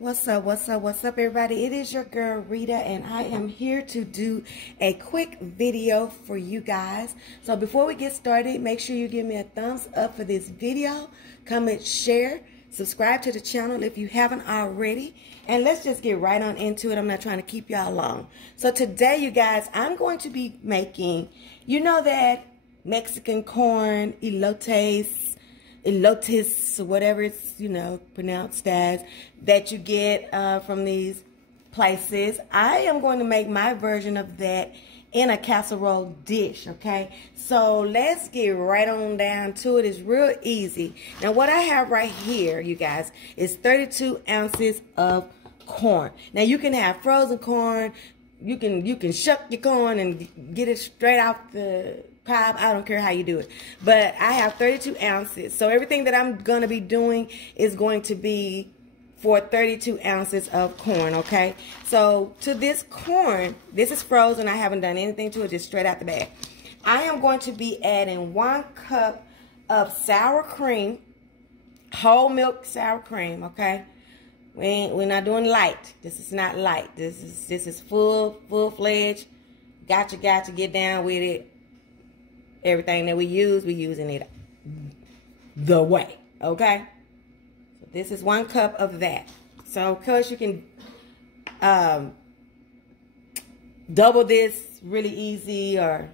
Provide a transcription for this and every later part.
What's up, everybody? It is your girl, Rita, and I am here to do a quick video for you guys. So before we get started, make sure you give me a thumbs up for this video, comment, share, subscribe to the channel if you haven't already, and let's just get right on into it. I'm not trying to keep y'all long. So today, you guys, I'm going to be making, you know that Mexican corn, elotes, whatever it's, pronounced as, that you get from these places. I am going to make my version of that in a casserole dish, okay? So let's get right on down to it. It's real easy. Now what I have right here, you guys, is 32 ounces of corn. Now you can have frozen corn. You can shuck your corn and get it straight out the cob. I don't care how you do it. But I have 32 ounces. So everything that I'm going to be doing is going to be for 32 ounces of corn, okay? So to this corn, this is frozen. I haven't done anything to it, just straight out the bag. I am going to be adding 1 cup of sour cream, whole milk sour cream, okay? We're not doing light. This is not light. This is full-fledged. Gotcha, get down with it. Everything that we using it the way, okay? So this is 1 cup of that. So of course you can double this really easy or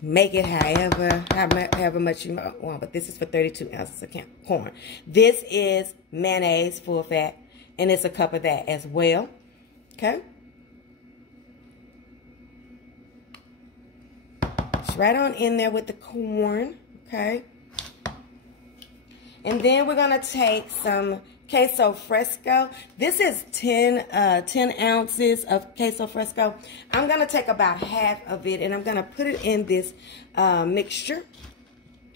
make it however much you want. But this is for 32 ounces of corn. This is mayonnaise, full fat, and it's a cup of that as well, okay? Right on in there with the corn, okay? And then we're gonna take some Queso Fresco. This is 10 ounces of Queso Fresco. I'm gonna take about half of it and I'm gonna put it in this mixture.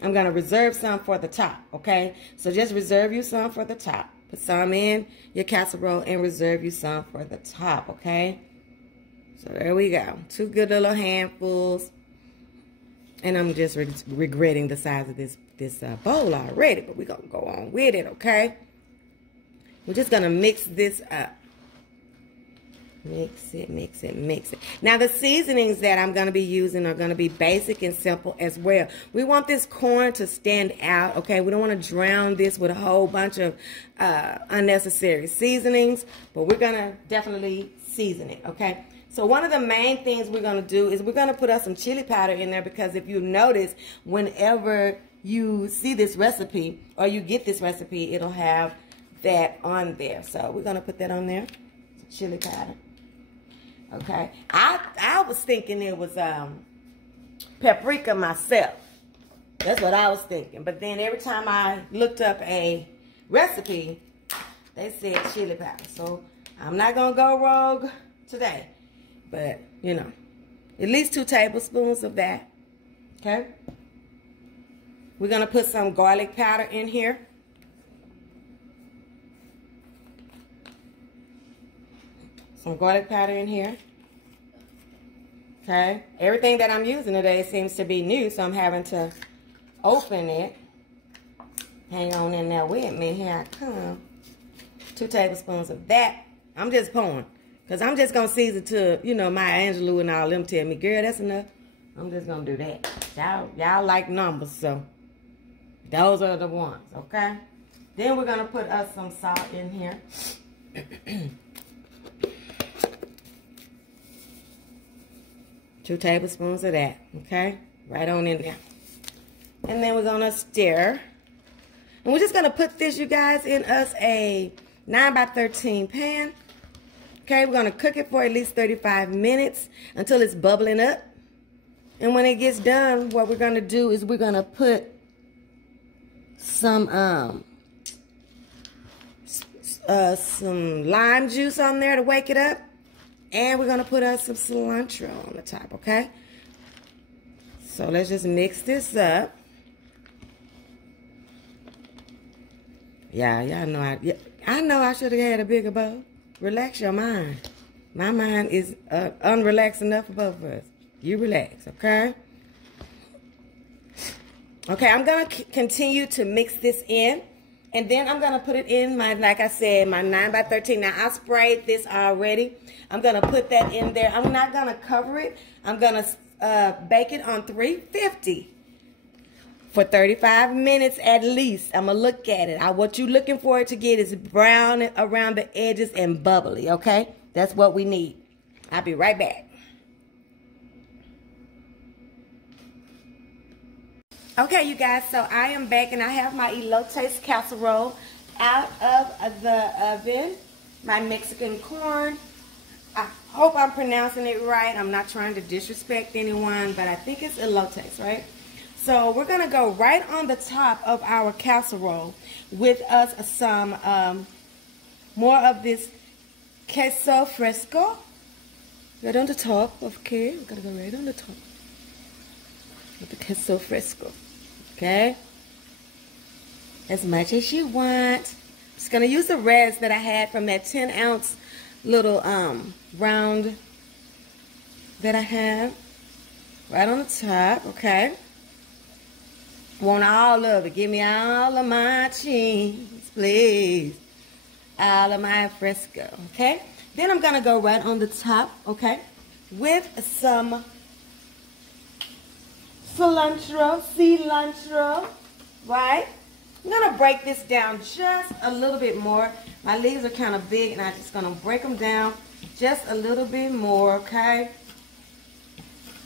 I'm gonna reserve some for the top, okay? So just reserve you some for the top. Put some in your casserole and reserve you some for the top, okay? So there we go. 2 good little handfuls. And I'm just regretting the size of this bowl already, but we're going to go on with it, okay? We're just going to mix this up. Mix it. Now, the seasonings that I'm going to be using are going to be basic and simple as well. We want this corn to stand out, okay? We don't want to drown this with a whole bunch of unnecessary seasonings, but we're going to definitely season it, okay? So one of the main things we're going to do is we're going to put us some chili powder in there, because if you notice, whenever you see this recipe or you get this recipe, it'll have that on there. So we're going to put that on there, chili powder. Okay. I was thinking it was paprika myself. That's what I was thinking. But then every time I looked up a recipe, they said chili powder. So I'm not going to go rogue today. But, at least 2 tablespoons of that, okay? We're going to put some garlic powder in here. Some garlic powder in here, okay? Everything that I'm using today seems to be new, so I'm having to open it. Hang on in there with me. Here I come. 2 tablespoons of that. I'm just pouring. Because I'm just going to season to, Maya Angelou and all them tell me, girl, that's enough. I'm just going to do that. Y'all like numbers, so those are the ones, okay? Then we're going to put us some salt in here. 2 tablespoons of that, okay? Right on in there. And then we're going to stir. And we're just going to put this, you guys, in us a 9 by 13 pan. Okay, we're going to cook it for at least 35 minutes until it's bubbling up. And when it gets done, what we're going to do is we're going to put some lime juice on there to wake it up. And we're going to put some cilantro on the top, okay? So let's just mix this up. Yeah, y'all know I know I should have had a bigger bowl. Relax your mind. My mind is unrelaxed enough for both of us. You relax, okay? Okay, I'm going to continue to mix this in. And then I'm going to put it in my, like I said, my 9 by 13. Now, I sprayed this already. I'm going to put that in there. I'm not going to cover it. I'm going to bake it on 350 for 35 minutes at least. I'm going to look at it. What you're looking for it to get is brown around the edges and bubbly, okay? That's what we need. I'll be right back. Okay, you guys, so I am back and I have my elotes casserole out of the oven. My Mexican corn. I hope I'm pronouncing it right. I'm not trying to disrespect anyone, but I think it's elotes, right? So we're going to go right on the top of our casserole with us some more of this Queso Fresco. Right on the top, okay? We're going to go right on the top with the Queso Fresco. Okay, as much as you want. I'm just gonna use the rest that I had from that 10-ounce little round that I have right on the top. Okay, want all of it. Give me all of my cheese, please. All of my Fresco. Okay, then I'm gonna go right on the top. Okay, with some cilantro, right? I'm gonna break this down just a little bit more. My leaves are kind of big, and I'm just gonna break them down just a little bit more, okay?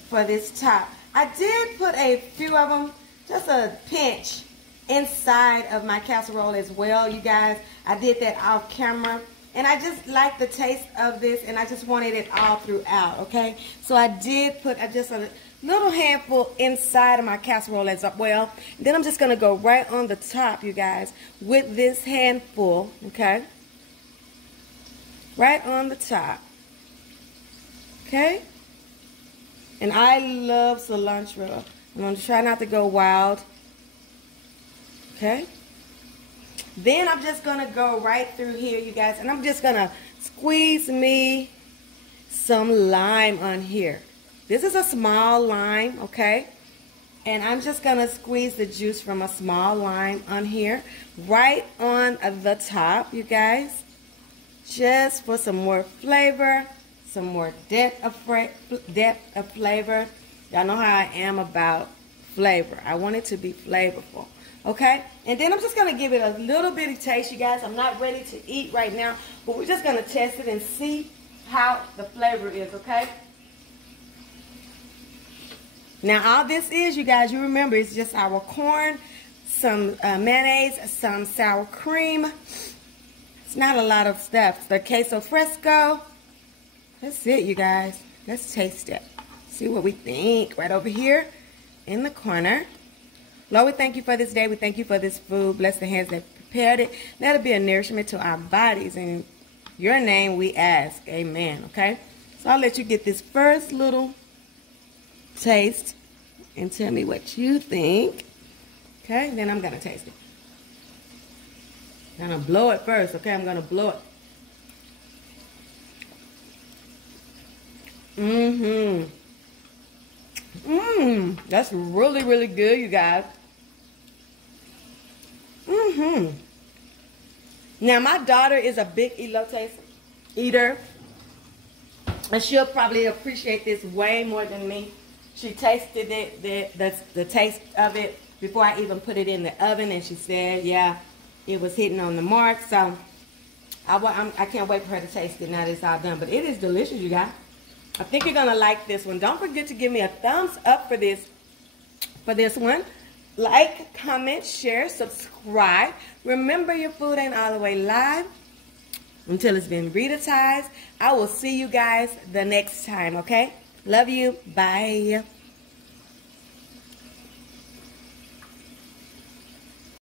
For this top, I did put a few of them, just a pinch, inside of my casserole as well, you guys. I did that off camera, and I just like the taste of this, and I just wanted it all throughout, okay? So I did put just a little handful inside of my casserole as well. Then I'm just going to go right on the top, you guys, with this handful, okay? Right on the top. Okay? And I love cilantro. I'm going to try not to go wild. Okay? Then I'm just going to go right through here, you guys, and I'm just going to squeeze me some lime on here. This is a small lime, okay? And I'm just going to squeeze the juice from a small lime on here, right on the top, you guys. Just for some more flavor, some more depth of flavor. Y'all know how I am about flavor. I want it to be flavorful, okay? And then I'm just going to give it a little bitty taste, you guys. I'm not ready to eat right now, but we're just going to test it and see how the flavor is, okay? Now, all this is, you guys, you remember, it's just our corn, some mayonnaise, some sour cream. It's not a lot of stuff. The Queso Fresco. That's it, you guys. Let's taste it. See what we think right over here in the corner. Lord, we thank you for this day. We thank you for this food. Bless the hands that prepared it. Let it be a nourishment to our bodies. In your name we ask. Amen. Okay? So I'll let you get this first little taste and tell me what you think. Okay, then I'm gonna taste it. I'm gonna blow it first. Okay, I'm gonna blow it. That's really, really good, you guys. Now, my daughter is a big elotes eater, and she'll probably appreciate this way more than me. She tasted it, the taste of it before I even put it in the oven, and she said, yeah, it was hitting on the mark. So I can't wait for her to taste it now that it's all done. But it is delicious, you guys. I think you're going to like this one. Don't forget to give me a thumbs up for this one. Like, comment, share, subscribe. Remember, your food ain't all the way live until it's been Ritatized. I will see you guys the next time, okay? Love you. Bye.